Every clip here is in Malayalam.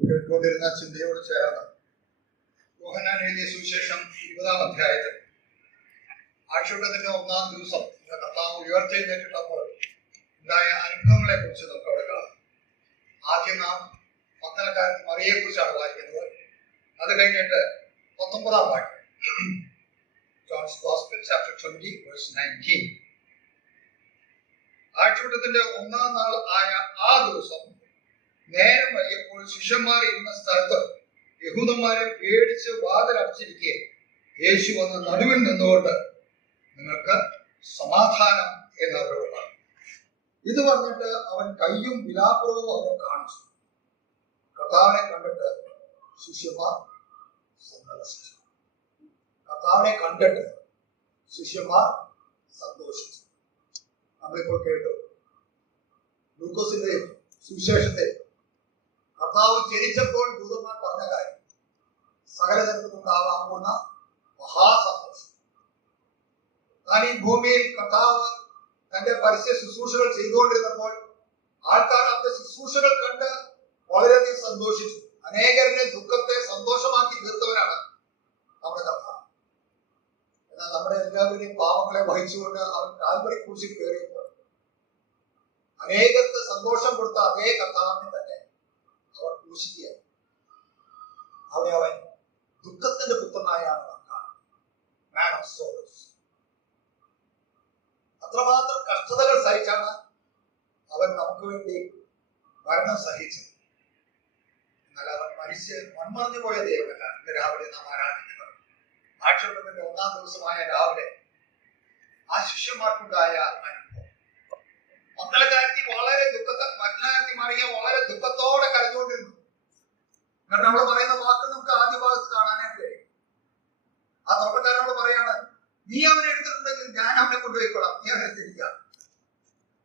കേട്ടുകൊണ്ടിരുന്ന ചിന്തയോട് ചേർന്ന് യോഹന്നാൻ എഴുതിയ സുവിശേഷം 20-ാം അധ്യായത്തിൽ ആഴ്ചവട്ടത്തിന്റെ 1-ാം ദിവസം കർത്താവ് ഉയർത്തെഴുന്നേറ്റിട്ടപ്പോൾ ഉണ്ടായ അനുഭവങ്ങളെ കുറിച്ച് നമുക്ക് അവിടെ കാണാം. ആദ്യം നാം പത്തനക്കാരൻ മറിയെ കുറിച്ചാണ് വായിക്കുന്നത്. അത് കഴിഞ്ഞിട്ട് 19-ാം വാക്യം, ജോൺസ് ഗോസ്പൽ ചാപ്റ്റർ 20 വേഴ്സ് 19. ആഴ്ചവട്ടത്തിന്റെ 1-ാം നാൾ ആയ ആ ദിവസം നേരം വൈകിയപ്പോൾ ശിഷ്യന്മാർ ഇരുന്ന സ്ഥലത്ത് യഹൂദന്മാരെ പേടിച്ച് വാതിലടച്ചിരിക്കെ യേശു വന്ന് നടുവിൽ നിന്നുകൊണ്ട് നിങ്ങൾക്ക് സമാധാനം എന്നവരോട് പറഞ്ഞു. ഇത് പറഞ്ഞിട്ട് അവൻ കയ്യും വിലാപ്പുറവും അവരെ കാണിച്ചു. കർത്താവിനെ കണ്ടിട്ട് ശിഷ്യന്മാർ സന്തോഷിച്ചു. നമ്മളിപ്പോൾ കേട്ടു ലൂക്കോസിന്റെ സുവിശേഷത്തെ കർത്താവ് ജനിച്ചപ്പോൾ ദൂതന്മാർ പറഞ്ഞ കാര്യം, സകലതരത്തിലുണ്ടാകാൻ പോകുന്ന മഹാസന്തോഷം. താൻ ഈ ഭൂമിയിൽ കർത്താവ് തന്റെ പരസ്യ ശുശ്രൂഷകൾ ചെയ്തുകൊണ്ടിരുന്നപ്പോൾ ആൾക്കാർ അവരുടെ ശുശ്രൂഷകൾ കണ്ട് വളരെയധികം സന്തോഷിച്ചു. അനേകരുടെ ദുഃഖത്തെ സന്തോഷമാക്കി തീർത്തവനാണ് നമ്മുടെ കർത്താവ്. എന്നാൽ നമ്മുടെ എല്ലാവരുടെയും പാവങ്ങളെ വഹിച്ചുകൊണ്ട് അവൻ കാൽവരി ക്രൂശിൽ കയറിയപ്പോൾ അനേകർക്ക് സന്തോഷം കൊടുത്ത അതേ കർത്താവിനെ തന്നെ അവർ ക്രൂശിക്കുകയാണ്. അവിടെ അവൻ ദുഃഖത്തിന്റെ പുത്രനായാണ് മാൻ ഓഫ് സോൾസ്. അത്രമാത്രം കഷ്ടതകൾ സഹിച്ചാണ് അവൻ നമുക്ക് വേണ്ടി മരണം സഹിച്ചത്. എന്നാൽ അവൻ മൺമറഞ്ഞു പോയ ദൈവമല്ല. ഇന്ന് രാവിലെ നാം ആരാധിക്കുന്നത് ആഴ്ചവട്ടത്തിന്റെ 1-ാം ദിവസമായ രാവിലെ ആ ശിഷ്യന്മാർക്കുണ്ടായ അനുഭവം. മക്കളക്കാരത്തി വളരെ മക്കളക്കാരത്തി മറിയ വളരെ ദുഃഖത്തോടെ കരഞ്ഞുകൊണ്ടിരുന്നു. കാരണം അവൾ പറയുന്ന വാക്ക് നമുക്ക് ആദ്യ ഭാഗത്ത് കാണാനായിട്ട് കഴിയും. ആ തോട്ടക്കാരനോട് പറയാണ്, നീ അവനെ എടുത്തിട്ടുണ്ടെങ്കിൽ ഞാൻ അവനെ കൊണ്ടുപോയിക്കോളാം, നീ അവനെ തിരിക്കാം.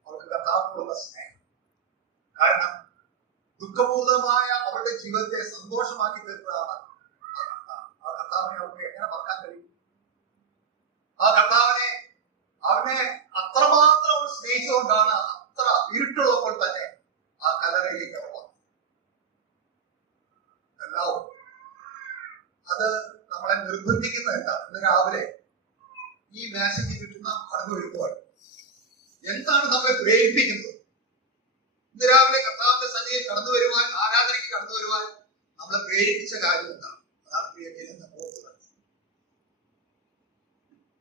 അവൾക്ക് കർത്താവിനോടുള്ള സ്നേഹം. കാരണം ദുഃഖപൂർണമായ അവളുടെ ജീവിതത്തെ സന്തോഷമാക്കി തീർത്തതാണ് ആ കർത്താവിനെ അവൾക്ക് എങ്ങനെ മറക്കാൻ കഴിയും? ആ കർത്താവിനെ അവനെ അത്രമാത്രം അവൾ സ്നേഹിച്ചുകൊണ്ടാണ് അത്ര ഇരുട്ടുള്ളപ്പോൾ തന്നെ ആ കല്ലറയിലേക്ക് അവൾ വന്നത്. എല്ലാവും അത് നമ്മളെ നിർബന്ധിക്കുന്ന എന്താണ്? ഇന്ന് രാവിലെ ഈ മേശയ്ക്ക് ചുറ്റും നാം കടന്നു വരുമ്പോൾ എന്താണ് നമ്മെ പ്രേരിപ്പിക്കുന്നത്? ഇന്ന് രാവിലെ കർത്താവിന്റെ സന്നിധിയിൽ കടന്നു വരുവാൻ, ആരാധനയ്ക്ക് കടന്നു വരുവാൻ നമ്മളെ പ്രേരിപ്പിച്ച കാര്യം എന്താണ്? അതാണ് പ്രിയജനം നമ്മൾ ഓർത്ത്.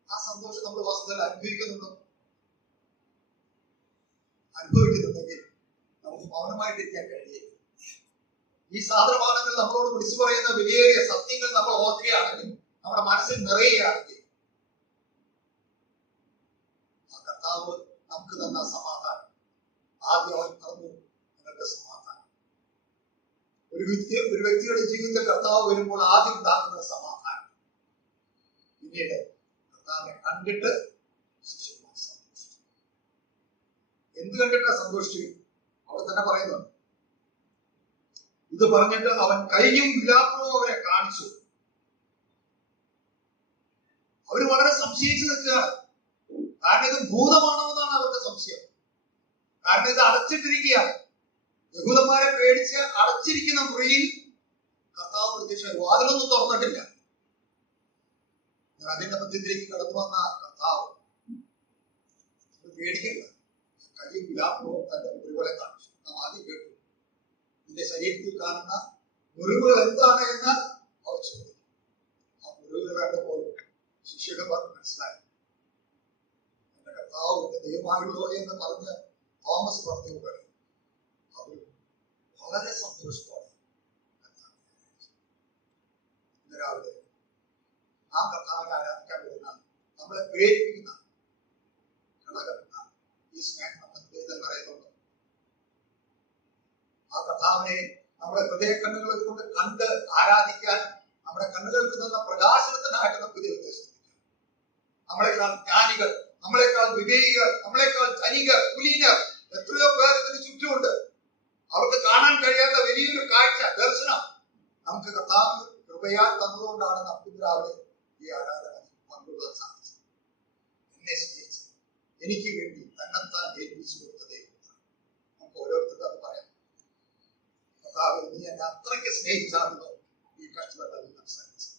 ആ സന്തോഷം നമ്മൾ വാസ്തവത്തിൽ അനുഭവിക്കുന്നുണ്ടെങ്കിൽ നമുക്ക് മൗനമായിട്ടിരിക്കാൻ കഴിയില്ല. ഈ സാധനമാണെങ്കിൽ നമ്മളോട് വിളിച്ചു പറയുന്ന വലിയ സത്യങ്ങൾ നമ്മൾ ഓർക്കുകയാണെങ്കിൽ, നമ്മുടെ മനസ്സിൽ നിറയുകയാണെങ്കിൽ, ആ കർത്താവ് നമുക്ക് തന്ന സമാധാനം. ആദ്യം അവൻ പറഞ്ഞു, നിങ്ങൾക്ക് സമാധാനം. ഒരു വ്യക്തിയുടെ ജീവിതത്തിൽ കർത്താവ് വരുമ്പോൾ ആദ്യം ഉണ്ടാകുന്ന സമാധാനം. പിന്നീട് കർത്താവിനെ കണ്ടിട്ട് ശിഷ്യന്മാർ സന്തോഷിച്ചു. എന്ത് കണ്ടിട്ടാ സന്തോഷിച്ചു? അവിടെ തന്നെ പറയുന്നുണ്ട്. ഇത് പറഞ്ഞിട്ട് അവൻ കൈയും വിലാപ്പുറവും അവരെ കാണിച്ചു. അവര് വളരെ സംശയിച്ചു നിൽക്കുകയാണ്. കാരണം ഇത് ഭൂതമാണോ എന്നാണ് അവരുടെ സംശയം. കാരണം ഇത് അടച്ചിട്ടിരിക്കുകയാണ്. യഹൂദന്മാരെ പേടിച്ച് അടച്ചിരിക്കുന്ന മുറിയിൽ കർത്താവ് പ്രത്യക്ഷമായി. വാതിലൊന്നും തുറന്നിട്ടില്ല. അതിന്റെ മധ്യത്തിലേക്ക് കടന്നു വന്ന കർത്താവ് പേടിക്കണ്ട, കൈയും വിലാപ്പുറവും തന്റെ മുറിവുകളെ കാണിച്ചു. നാം ആദ്യം കേട്ടു, നിന്റെ ശരീരത്തിൽ കാണുന്ന മുറിവുകൾ എന്താണ് എന്ന് അവർ ചോദിച്ചു. ആ മുറിവുകൾ കണ്ടപ്പോൾ ശിഷ്യന്മാർ മനസ്സിലായി, എന്റെ കർത്താവ് എന്റെ ദൈവമായുള്ളോ എന്ന് പറഞ്ഞ് തോമസ് പറഞ്ഞു. അവർ വളരെ സന്തോഷത്തോടെ രാവിലെ ആ കർത്താവിനെ ആരാധിക്കാൻ വരുന്ന, നമ്മളെ പ്രേരിപ്പിക്കുന്ന ഘടകമെന്ന ഈ സ്നേഹം നമ്മുടെ ഹൃദയത്തിൽ പറയുന്നുണ്ട്. ആ കർത്താവിനെ നമ്മുടെ ഹൃദയ കണ്ണുകളെ കൊണ്ട് കണ്ട് ആരാധിക്കാൻ നമ്മുടെ കണ്ണുകൾക്ക് തന്ന പ്രകാശനത്തിനായിട്ട് നമുക്ക് ദൈവത്തെ ശ്രമിക്കാം. നമ്മളെക്കാൾ ജ്ഞാനികൾ, നമ്മളെക്കാൾ വിവേകികൾ, നമ്മളെക്കാൾ ധനികർ, കുലീനർ എത്രയോ പേർ ഇതിന് ചുറ്റുമുണ്ട്. അവർക്ക് കാണാൻ കഴിയാത്ത വലിയൊരു കാഴ്ച, ദർശനം നമുക്ക് കർത്താവ് കൃപയാൽ തന്നതുകൊണ്ടാണ് നമുക്ക് രാവിലെ ഈ ആരാധന പങ്കുകൊള്ളാൻ സാധിച്ചത്. എന്നെ സ്നേഹിച്ച് എനിക്ക് വേണ്ടി തന്നെത്താൻ ഏൽപ്പിച്ചു കൊടുത്ത ദൈവം നമുക്ക് ഓരോരുത്തർക്കും അത് പറയാം. കർത്താവേ, നീ എന്നെ അത്രയ്ക്ക് സ്നേഹിച്ചാണല്ലോ ഈ കഷ്ടതകളെല്ലാം സഹിച്ചത്.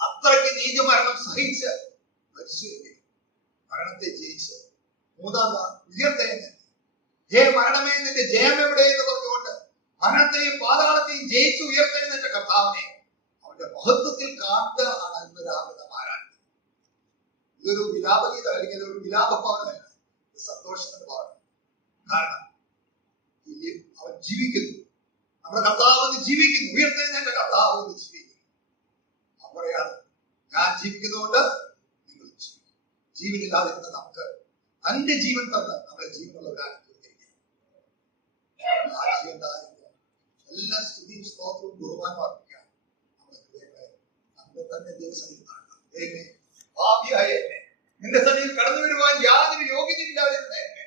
അത്രയ്ക്ക് നീതിമരണം സഹിച്ച് മരിച്ചുവെങ്കിൽ മരണത്തെ ജയിച്ച് മൂന്നാം നാൾ ഉയർത്തെഴുന്നേറ്റ് ഹേ മരണമേ നിന്റെ ജയം എവിടെ എന്ന് പറഞ്ഞുകൊണ്ട് മരണത്തെയും പാതാളത്തെയും ജയിച്ച് ഉയർത്തെഴുന്നേറ്റ കർത്താവിനെ അവന്റെ മഹത്വത്തിൽ കാണുക ആണ് ഇന്ന് രാവിലെ നാം ആരാധിക്കുന്നത്. ഇതൊരു വിലാപഗീത അല്ലെങ്കിൽ ഒരു വിലാപ ഭവനമല്ല, സന്തോഷത്തിന്റെ ഭവനം. കാരണം അവൻ ജീവിക്കുന്നു, നമ്മുടെ കർത്താവ് ജീവിക്കുന്നു, ഉയർത്തെഴുന്നേറ്റ കർത്താവ് ജീവിക്കുന്നു. അവൻ പറയാണ്, ഞാൻ ജീവിക്കുന്നതുകൊണ്ട് നിങ്ങൾ ജീവിക്കും. ജീവനില്ലാതിരുന്ന നമുക്ക് തന്റെ ജീവൻ തന്ന് നമ്മളെ ജീവനുള്ളവരാക്കി തീർത്തിരിക്കുകയാണ്. ആ ജീവൻ എല്ലാ സ്തുതിയും സ്തോത്രവും ബഹുമാനം അർപ്പിക്കാം. നമ്മുടെ ഹൃദയങ്ങളെ നമ്മുടെ തന്നെ ദൈവസന്നിധിയിൽ കാണുക. പാപിയായ എന്നെ, നിന്റെ സന്നിധിയിൽ കടന്നു വരുവാൻ യാതൊരു യോഗ്യതയില്ലാതിരുന്ന എന്നെ,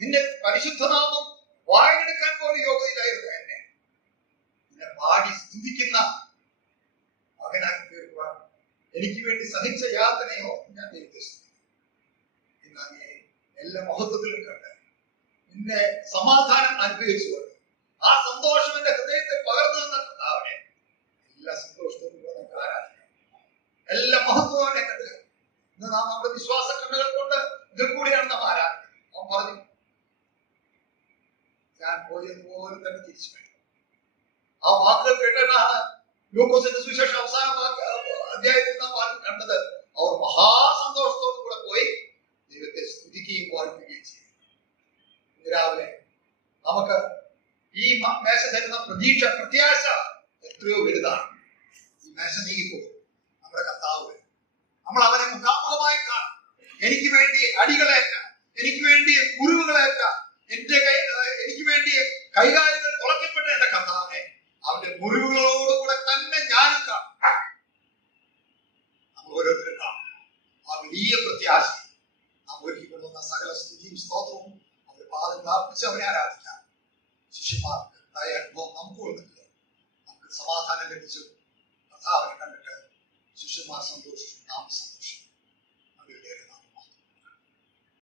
നിന്റെ പരിശുദ്ധനാമം വായിലെടുക്കാൻ പോലും യോഗ്യതയില്ലായിരുന്ന എന്നെ നിന്നെ പാടി സ്തുതിക്കുന്ന മകനാക്കി തീർക്കുവാൻ എനിക്ക് വേണ്ടി സഹിച്ച യാതനയോ ഞാൻ ദൈവത്തെ സ്തുതിക്കുന്നു. എല്ലാ മഹത്വത്തിലും കണ്ട് നിന്റെ സമാധാനം അനുഭവിച്ചുകൊണ്ട് ആ സന്തോഷം എന്റെ ഹൃദയത്തെ പകർന്നു തന്ന കർത്താവിനെ എല്ലാ സന്തോഷത്തോടും ആരാധിക്കാം. എല്ലാ മഹത്വവും അവനെ കണ്ട് ഇന്ന് നാം നമ്മുടെ വിശ്വാസ കണ്ണുകൾ കൊണ്ട് ഇതിൽ കൂടിയാണ് നാം ആരാധിക്കുന്നത്. അവൻ പറഞ്ഞു, ഞാൻ പോയതുപോലെ തന്നെ തിരിച്ചു വരും. ആ വാക്കുകൾ കേട്ടിട്ടാണ് ലൂക്കോസിന്റെ സുവിശേഷം അവസാന അധ്യായത്തിൽ നാം കണ്ടത്. അവർ മഹാസന്തോഷത്തോടു കൂടെ പോയി ദൈവത്തെ സ്തുതിക്കുകയും വാഴ്ത്തുകയും ചെയ്തു. രാവിലെ നമുക്ക് ഈ മേശ തരുന്ന പ്രത്യാശ എത്രയോ വലുതാണ്. ഈ മേശ നീങ്ങിപ്പോകും, നമ്മുടെ കർത്താവ് വരും. നമ്മൾ അവനെ മുഖാമുഖമായി കാണും. എനിക്ക് വേണ്ടി അടികളേറ്റ, എനിക്ക് വേണ്ടി മുറിവുകളേറ്റ, എനിക്ക് വേണ്ടി കൈകാലുകൾ തുളയ്ക്കപ്പെട്ട എന്റെ കർത്താവിനെ അവന്റെ മുറിവുകളോടുകൂടെ തന്നെ ഞാനും കാണും. നമ്മൾ ഓരോരുത്തരും കാണും. ആ വലിയ പ്രത്യാശ നാം ഒരുക്കി കൊള്ളുന്ന സകല സ്തുതിയും സ്തോത്രവും അവരുടെ പാദങ്ങൾ അർപ്പിച്ച് അവനെ ആരാധിക്കാം. ശിഷ്യന്മാർക്ക് അനുഭവം നമുക്ക് കൊടുത്തില്ല. നമുക്ക് സമാധാനം ലഭിച്ചു. കർത്താവിനെ കണ്ടിട്ട് ശിഷ്യന്മാർ സന്തോഷിച്ചു, നാം സന്തോഷിച്ചു.